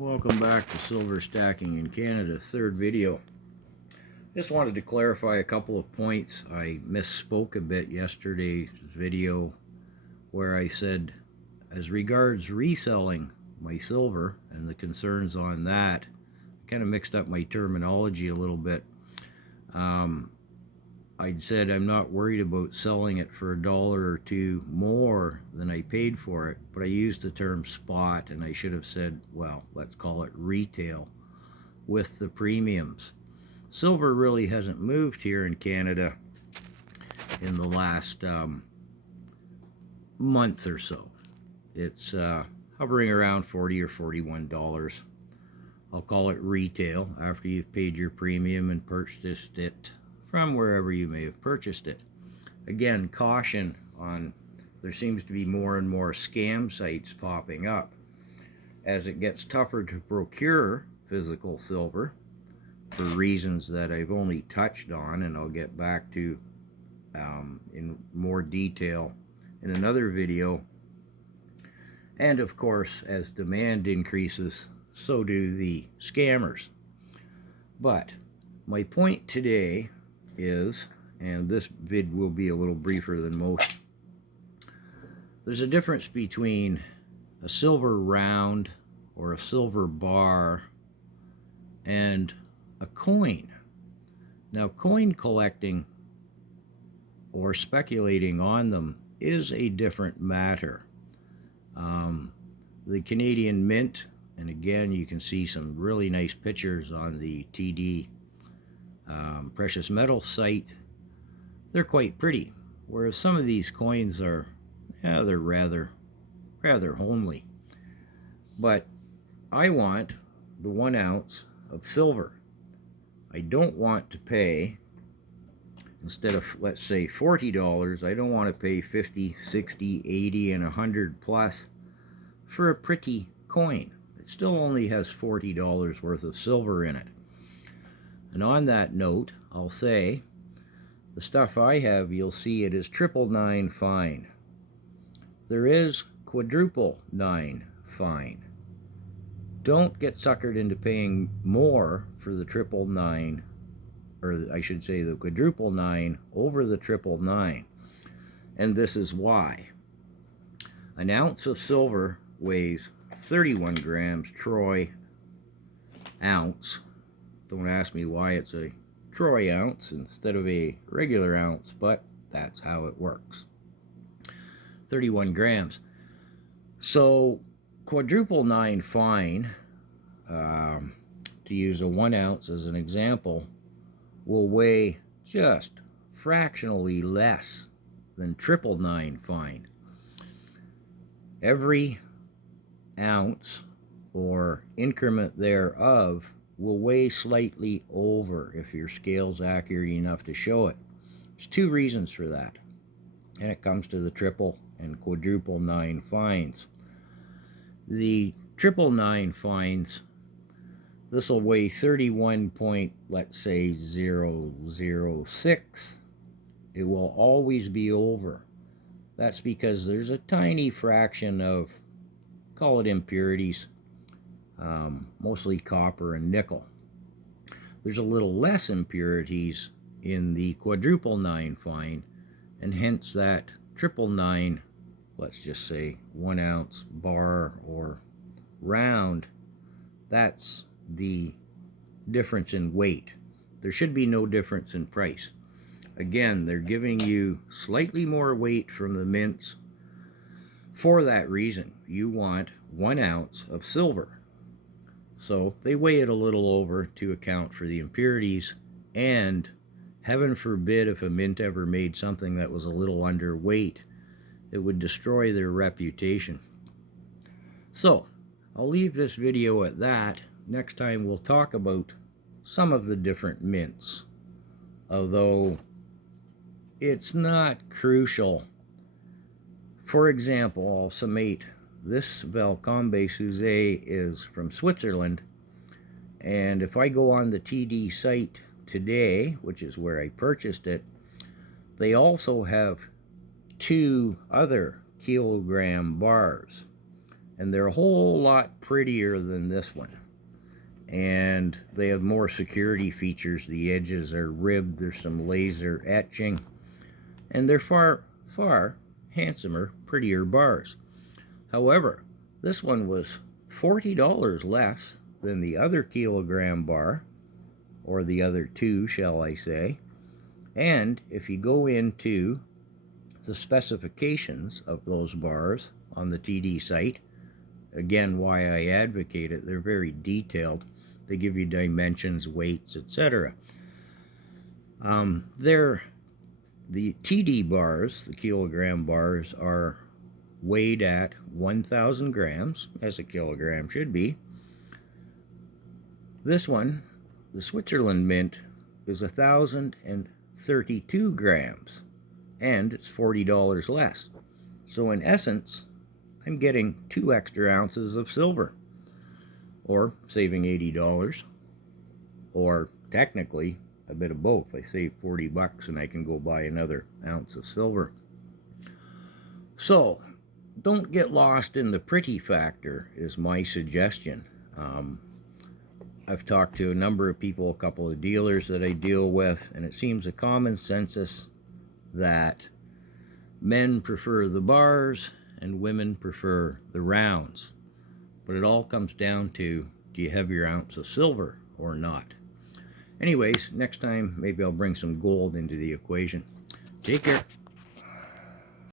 Welcome back to Silver Stacking in Canada, third video. Just wanted to clarify a couple of points. I misspoke a bit yesterday's video where I said, as regards reselling my silver and the concerns on that, I kind of mixed up my terminology a little bit. I'd said I'm not worried about selling it for $1 or $2 more than I paid for it, but I used the term spot, and I should have said, well, let's call it retail with the premiums. Silver really hasn't moved here in Canada in the last month or so. It's hovering around $40 or $41. I'll call it retail after you've paid your premium and purchased it from wherever you may have purchased it. Again, caution on, there seems to be more and more scam sites popping up. As it gets tougher to procure physical silver, for reasons that I've only touched on and I'll get back to in more detail in another video. And of course, as demand increases, so do the scammers. But my point today is, and this vid will be a little briefer than most, there's a difference between a silver round or a silver bar and a coin. Now, coin collecting or speculating on them is a different matter. The Canadian Mint, and again you can see some really nice pictures on the TD precious metal site, they're quite pretty, whereas some of these coins are, yeah, they're rather homely. But I want the 1 ounce of silver. I don't want to pay, instead of, let's say, $40, I don't want to pay $50, $60, $80, and $100 plus for a pretty coin. It still only has $40 worth of silver in it. And on that note, I'll say, the stuff I have, you'll see it is 999 fine. There is quadruple 9 fine. Don't get suckered into paying more for the 999, or I should say the quadruple 9 over the 999. And this is why. An ounce of silver weighs 31 grams troy ounce. Don't ask me why it's a troy ounce instead of a regular ounce, but that's how it works. 31 grams. So quadruple 9 fine, to use a 1 ounce as an example, will weigh just fractionally less than 999 fine. Every ounce or increment thereof will weigh slightly over if your scale's accurate enough to show it. There's 2 reasons for that, and it comes to the triple and quadruple 9 fines. The 999 fines, this will weigh 31 point, let's say 006. It will always be over. That's because there's a tiny fraction of, call it impurities, mostly copper and nickel. There's a little less impurities in the quadruple 9 fine, and hence that 999, let's just say 1 ounce bar or round, that's the difference in weight. There should be no difference in price. Again, they're giving you slightly more weight from the mints. For that reason, you want 1 ounce of silver. So they weigh it a little over to account for the impurities, and heaven forbid if a mint ever made something that was a little underweight, it would destroy their reputation. So I'll leave this video at that. Next time we'll talk about some of the different mints, although it's not crucial. For example, I'll summate, this Valcombe Suzette is from Switzerland, and if I go on the TD site today, which is where I purchased it, they also have 2 other kilogram bars, and they're a whole lot prettier than this one. And they have more security features. The edges are ribbed, there's some laser etching, and they're far handsomer, prettier bars. However, this one was $40 less than the other kilogram bar, or the other two, shall I say. And if you go into the specifications of those bars on the TD site, again, why I advocate it, they're very detailed. They give you dimensions, weights, etc. The TD bars, the kilogram bars, are weighed at 1,000 grams, as a kilogram should be. This one, the Switzerland Mint, is 1,032 grams, and it's $40 less. So in essence, I'm getting 2 extra ounces of silver, or saving $80, or technically a bit of both. I save 40 bucks and I can go buy another ounce of silver. So don't get lost in the pretty factor, is my suggestion. I've talked to a number of people, a couple of dealers that I deal with, and it seems a common consensus that men prefer the bars and women prefer the rounds. But it all comes down to, do you have your ounce of silver or not? Anyways, next time maybe I'll bring some gold into the equation. Take care.